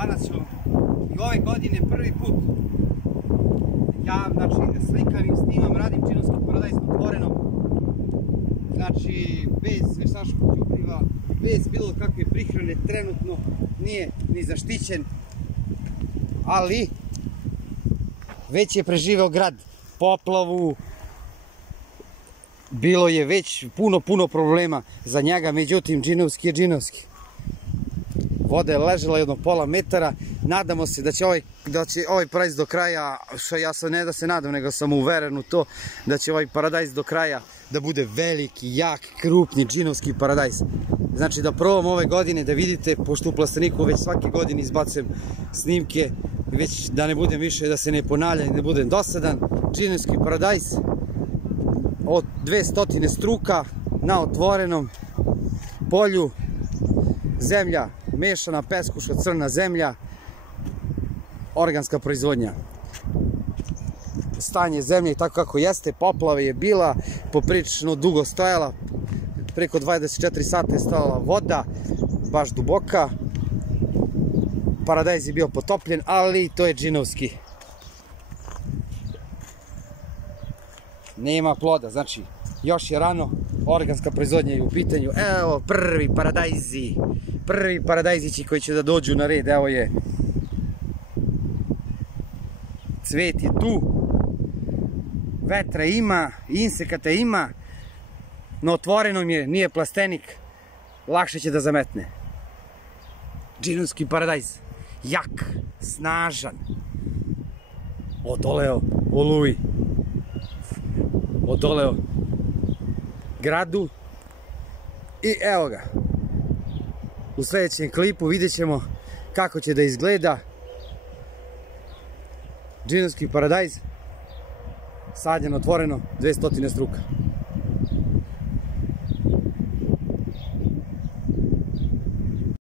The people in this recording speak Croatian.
Danas ću i ove godine prvi put ja, znači, slikam i snimam, radim Džinovski paradajz na otvorenom. Znači, bez veštačkog đubriva, bez bilo kakve prihrane, trenutno nije ni zaštićen, ali već je preživeo grad, poplavu, bilo je već puno problema za njega, međutim Džinovski je Džinovski. Voda je ležela jedno pola metara, nadamo se da će ovaj paradajz do kraja, što ja sam ne da se nadam, nego sam uveren u to, da će ovaj paradajz do kraja da bude veliki, jak, krupni Džinovski paradajz. Znači da probam ove godine da vidite, pošto u Plasteniku već svake godine izbacujem snimke, već da ne budem više, da se ne ponavljam i ne budem dosadan. Džinovski paradajz od 200 struka na otvorenom polju, zemlja mešana, peskuša, crna zemlja, organska proizvodnja. Stanje zemlje i tako kako jeste, poplave je bila, poprilično dugo stojala, preko 24 sata je stojala voda, baš duboka. Paradajz je bio potopljen, ali to je Džinovski. Nema ploda, znači još je rano, organska proizvodnja je u pitanju. Evo prvi paradajzići koji će da dođu na red, evo je. Cvet je tu, vetra ima, insekata ima, no otvorenom je, nije plastenik, lakše će da zametne. Džinovski paradajz, jak, snažan, odoleo oluji, odoleo gradu i evo ga. U sljedećem klipu vidjet ćemo kako će da izgleda Džinovski paradajz, sadjen otvoreno, 200 struka.